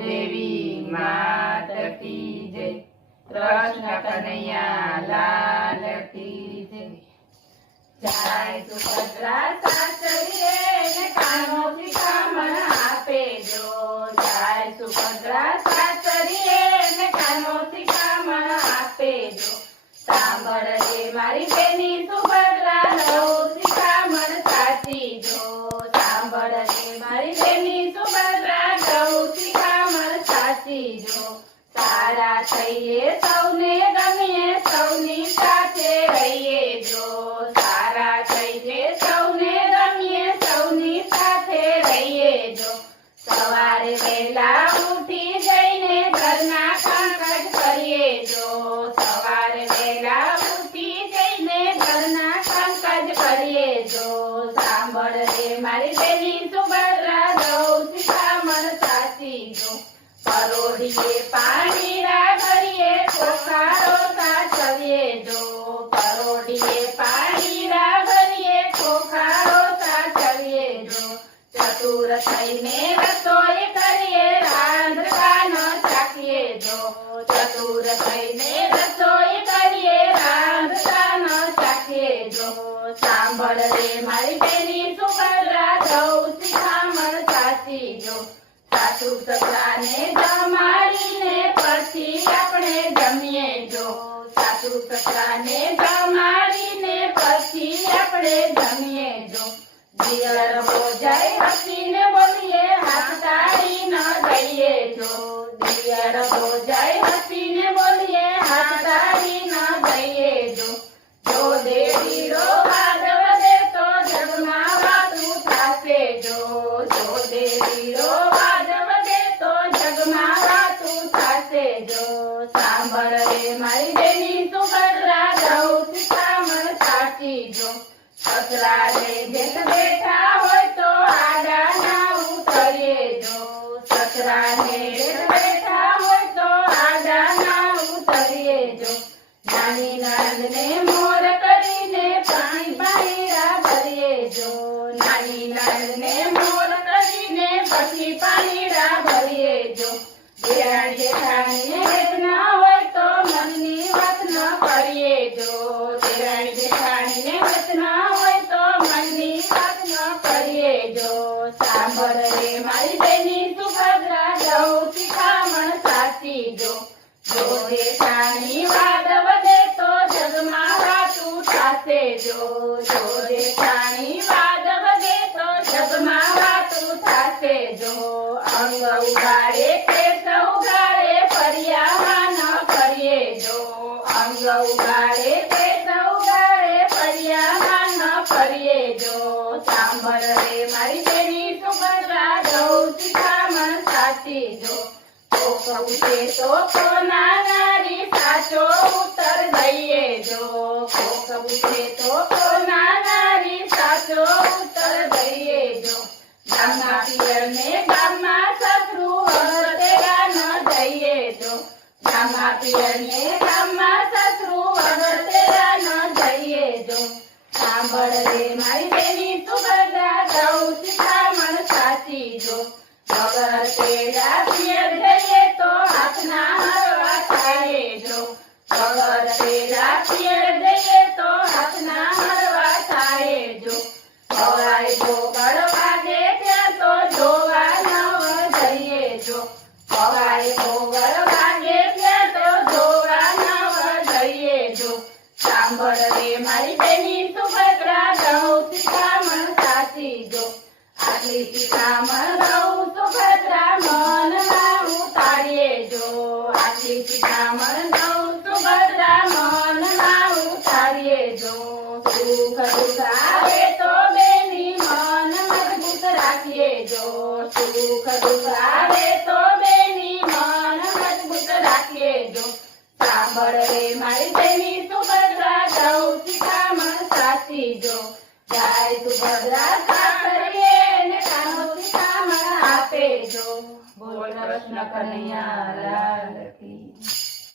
દેવી માત કી જય, કૃષ્ણ કનૈયા લાલ કી જય. જાય સુભદ્રા સાસરીએ ને કાનો શિખામણ આપે જો, જાય સુભદ્રા સાસરીએ ને કાનો શિખામણ આપે જો. સાંભળજે મારી બેની સુભદ્રા લઉં શિખામણ સાચી જો, સાંભળજે મારી બેની સુભદ્રા લઉં શિખામણ સાચી જો. સારા થઈએ સૌને ગમીએ સૌની સાથે રહીએ જો, સારા થઈએ સૌને ગમીએ સૌની સાથે રહીએ જો. સવારે વહેલા ઉઠી જઈને ઘરના કામકાજ કરીએ જો, સવારે વહેલા ઉઠી જઈને ઘરના કામકાજ કરીએ જો. સાંભળજે મારી બેની સુભદ્રા લઉં શિખામણ સાચી જો. પરોઢીએ પાણી ભરીએ ખોખારો સાચવીએ જો, પરોઢીએ પાણી ભરીએ ખોખારો સાચવીએ જો. ચતુર થઈને રસોઈ કરીએ રાંધવાનો ચાખીએ જો, ચતુર થઈને રસોઈ કરીએ રાંધવાનો ચાખીએ જો. સાંભળજે મારી બેની સુભદ્રા લઉં શિખામણ સાચી જો. સાસુ સસરાને જમાડીને પછી આપણે જમીએ જો, સાસુ સસરાને જમાડીને પછી આપણે જમીએ જો. દિયર ભોજાઈ હસીને બોલીએ હાથ તાળી ન દઈએ જો, દિયર ભોજાઈ હસીને બોલીએ હાથ તાળી ન દઈએ જો. જો દેવીરો વાદળ દે તો જગમાં વાતું થાશે જો, જો દેવીરો સાંભળે મારી બેની સુભદ્રા લઉં શિખામણ સાચી જો. સસરાને જેઠ બેઠા હોય તો આડા ના ઉતરીએ જો, સસરાને જેઠ બેઠા હોય તો આડા ના ઉતરીએ જો. નાની નણંદને મોર કરીને પાણી પાણીરા ભરીએ જો, નાની નણંદને મોર કરીને પછી પાણીરા ભરીએ જો. દેરાણી જેઠાણીને હેત ના હોય તો મનની વાત ન કરીએ જો, દેરાણી જેઠાણીને હેત ના હોય તો મનની વાત ન કરીએ જો. સાંભળજે મારી બેની સુભદ્રા લઉં શિખામણ સાચી જો. જો જેઠાણી વાદ વધે તો જગમાં વાતું થાશે જો, જો જેઠાણી વાદ વધે તો જગમાં વાતું થાશે જો. અંગ ઉગાડે કેસ ઉગાડે ફરિયામાં ન કરીએ જો, અંગ ઉગાડે કેસ ઉગાડે ફરિયામાં ન કરીએ જો. સાંભળજે મારી બેની સુભદ્રા લઉં શિખામણ સાચી જો. કોક ઉઠે તો કોના નારી સાચો ઉત્તર દઈએ જો, કોક ઉઠે તો કોના નારી સાચો ઉત્તર દઈએ જો. ગામમાં પિયરને ગામમાં સસરું વગર ન જઈએ જો, ગામમાં પિયરને ગામમાં સસરું વગર ન જઈએ જો. સાંભળજે મારી બેની સુભદ્રા લઉં શિખામણ સાચી જો. વગર તેડા પિયર જઈએ તો હાથના હરવા થાય જો, વગર તેડા પિયર જઈએ તો હાથના હરવા થાય જો. સવારે ભોગળ વાગે ત્યાં તો જોવા નવ જઈએ જો, સવારે ભોગળ વાગે ત્યાં તો જોવા નવ જઈએ જો. સાંભળજે મારી બેની સુભદ્રા લઉં શિખામણ સાચી જો. આટલી શિખામણ લઉં સુભદ્રા મનમાં ઉતારીએ જો, આટલી શિખામણ લઉં સુભદ્રા મનમાં ઉતારીએ જો. સુખ દુઃખ આવે તો બેની મન મજબૂત રાખીએ જો, સુખ દુઃખ આવે તો બેની મન મજબૂત રાખીએ જો. સાંભળે મારી બેની સુભદ્રા લઉં શિખામણ સાચી જો. જાય સુભદ્રા સાસરીએ ને કાનો શિખામણ આપે જો. બોલ કૃષ્ણ કનૈયા લાલ કી